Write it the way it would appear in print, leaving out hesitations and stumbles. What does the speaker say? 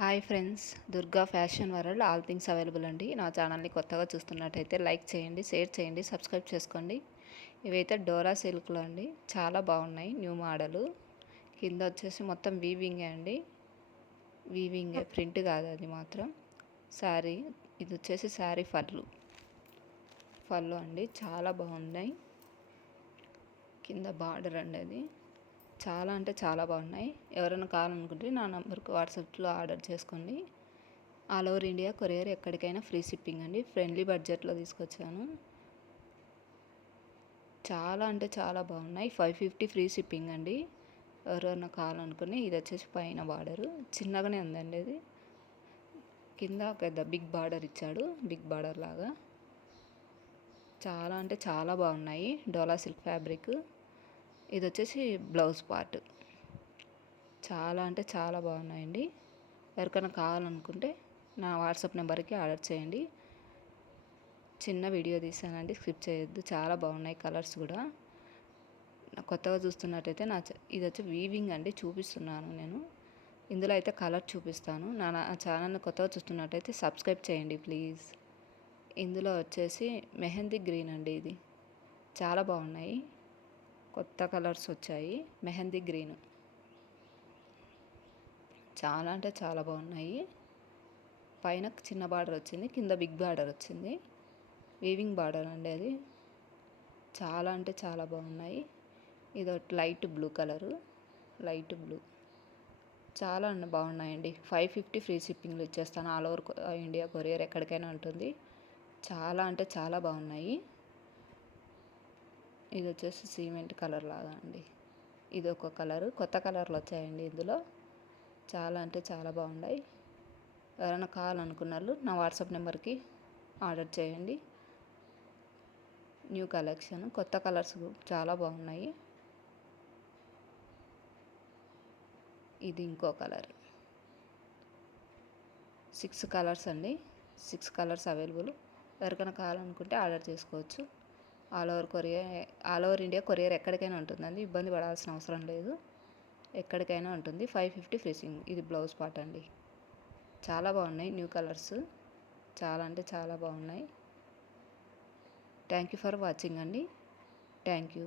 Hi friends, Durga fashion world all things available అండి. నా ఛానల్ని కొత్తగా చూస్తున్నట్టయితే లైక్ చేయండి, షేర్ చేయండి, సబ్స్క్రైబ్ చేసుకోండి. ఇవైతే డోరా సిల్క్లో అండి, చాలా బాగున్నాయి. New model. కింద వచ్చేసి మొత్తం వీవింగే అండి, వీవింగే, ప్రింట్ కాదు అది మాత్రం. శారీ ఇది వచ్చేసి శారీ పళ్ళు అండి, చాలా బాగున్నాయి. కింద బార్డర్ అండి, అది చాలా అంటే చాలా బాగున్నాయి. ఎవరైనా కావాలనుకుంటే నా నంబర్కి వాట్సాప్లో ఆర్డర్ చేసుకోండి. ఆల్ ఓవర్ ఇండియా కొరియర్, ఎక్కడికైనా ఫ్రీ షిప్పింగ్ అండి. ఫ్రెండ్లీ బడ్జెట్లో తీసుకొచ్చాను. చాలా అంటే చాలా బాగున్నాయి. 550 ఫ్రీ షిప్పింగ్ అండి. ఎవరైనా కావాలనుకుని. ఇది వచ్చేసి పైన బార్డరు చిన్నగానే ఉందండి. అది కింద పెద్ద బిగ్ బార్డర్ ఇచ్చాడు, బిగ్ బార్డర్ లాగా. చాలా అంటే చాలా బాగున్నాయి. డోలా సిల్క్ ఫ్యాబ్రిక్. ఇది వచ్చేసి బ్లౌజ్ పార్ట్. చాలా అంటే చాలా బాగున్నాయండి. ఎవరికైనా కావాలనుకుంటే నా వాట్సాప్ నెంబర్కి ఆర్డర్ చేయండి. చిన్న వీడియో తీసానండి, స్కిప్ చేయొద్దు. చాలా బాగున్నాయి కలర్స్ కూడా. కొత్తగా చూస్తున్నట్టయితే ఇది వచ్చి వీవింగ్ అండి, చూపిస్తున్నాను నేను. ఇందులో అయితే కలర్ చూపిస్తాను. నా ఛానల్ని కొత్తగా చూస్తున్నట్టయితే సబ్స్క్రైబ్ చేయండి ప్లీజ్. ఇందులో వచ్చేసి మెహందీ గ్రీన్ అండి. ఇది చాలా బాగున్నాయి, కొత్త కలర్స్ వచ్చాయి. మెహందీ గ్రీన్ చాలా అంటే చాలా బాగున్నాయి. పైన చిన్న బార్డర్ వచ్చింది, కింద బిగ్ బార్డర్ వచ్చింది. వీవింగ్ బార్డర్ అండి అది. చాలా అంటే చాలా బాగున్నాయి. ఇది light blue colour, light blue. చాలా బాగున్నాయండి. 550 ఫ్రీ షిప్పింగ్లో ఇచ్చేస్తాను. ఆల్ ఓవర్ ఇండియా కొరియర్, ఎక్కడికైనా ఉంటుంది. చాలా అంటే చాలా బాగున్నాయి. ఇది వచ్చేసి సిమెంట్ కలర్ లాగా అండి. ఇది ఒక కలరు, కొత్త కలర్లు వచ్చాయండి ఇందులో. చాలా అంటే చాలా బాగున్నాయి. ఎవరైనా కావాలనుకున్న వాళ్ళు నా వాట్సాప్ నెంబర్కి ఆర్డర్ చేయండి. న్యూ కలెక్షన్, కొత్త కలర్స్ చాలా బాగున్నాయి. ఇది ఇంకో కలర్. 6 కలర్స్ అండి, 6 కలర్స్ అవైలబుల్. ఎవరికైనా కావాలనుకుంటే ఆర్డర్ చేసుకోవచ్చు. ఆల్ ఓవర్ ఇండియా కొరియర్ ఎక్కడికైనా ఉంటుందండి. ఇబ్బంది పడాల్సిన అవసరం లేదు, ఎక్కడికైనా ఉంటుంది. 550 ఫ్రీ షిప్పింగ్. ఇది బ్లౌజ్ పార్ట్ అండి. చాలా బాగున్నాయి న్యూ కలర్స్. చాలా అంటే చాలా బాగున్నాయి. థ్యాంక్ యూ ఫర్ వాచింగ్ అండి. Thank you.